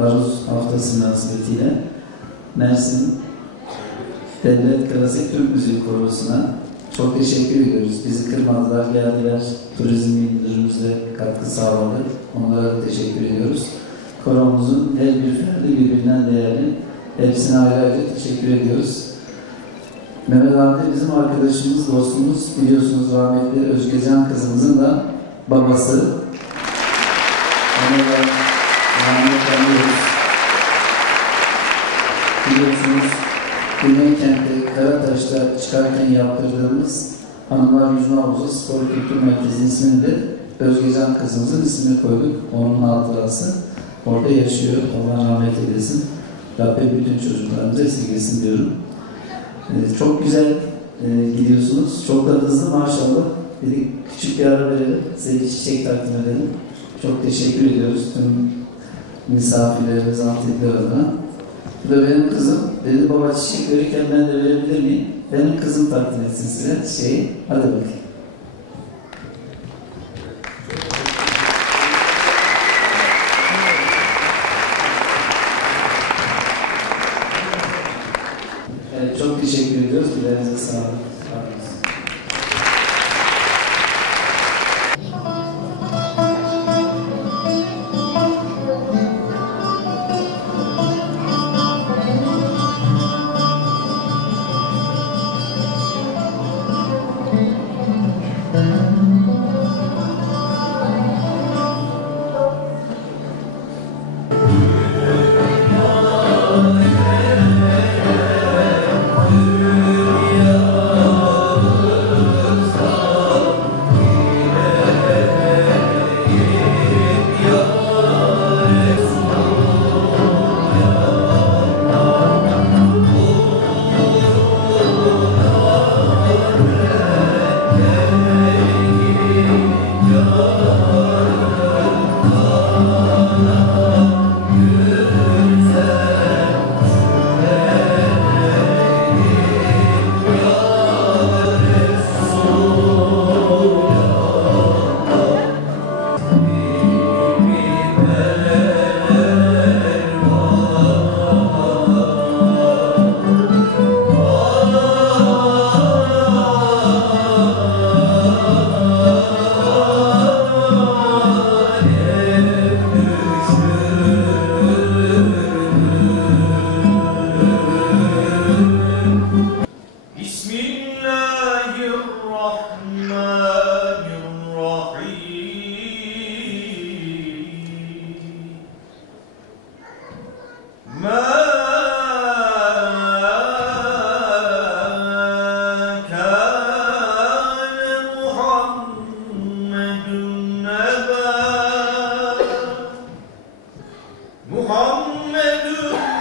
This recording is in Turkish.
Aruz Haftası münasebetiyle Mersin Devlet Klasik Türk Müziği Korosu'na çok teşekkür ediyoruz. Bizi kırmadılar, geldiler. Turizm müdürümüzle katkı sağladı. Onlara da teşekkür ediyoruz. Koromuzun her bir ferdi birbirinden değerli. Hepsine ayrı ayrı teşekkür ediyoruz. Mehmet abi de bizim arkadaşımız, dostumuz. Biliyorsunuz rahmetli Özgecan kızımızın da babası. Onu da rahmet anıyoruz. Biliyorsunuz Güneykent'te, Karataş'ta çıkarken yaptırdığımız Hanımlar Yüzme Havuzu Spor Kültür Merkezi ismini de Özgecan kızımızın ismini koyduk. Onun hatırası orada yaşıyor. Allah rahmet eylesin. Rabbim bütün çocuklarımıza esirgesin diyorum. Çok güzel gidiyorsunuz. Çok da hızlı maşallah. Bir küçük bir ara verelim. Size bir çiçek takdim edelim. Çok teşekkür ediyoruz tüm misafirlerimiz, Antepli adına. Bu da benim kızım. Dedi baba çiçek verirken ben de verebilir miyim? Benim kızım takdim etsin size çiçeği. Hadi bakayım. Evet, çok teşekkür ediyoruz. Dillerinize sağlık. Muhammedun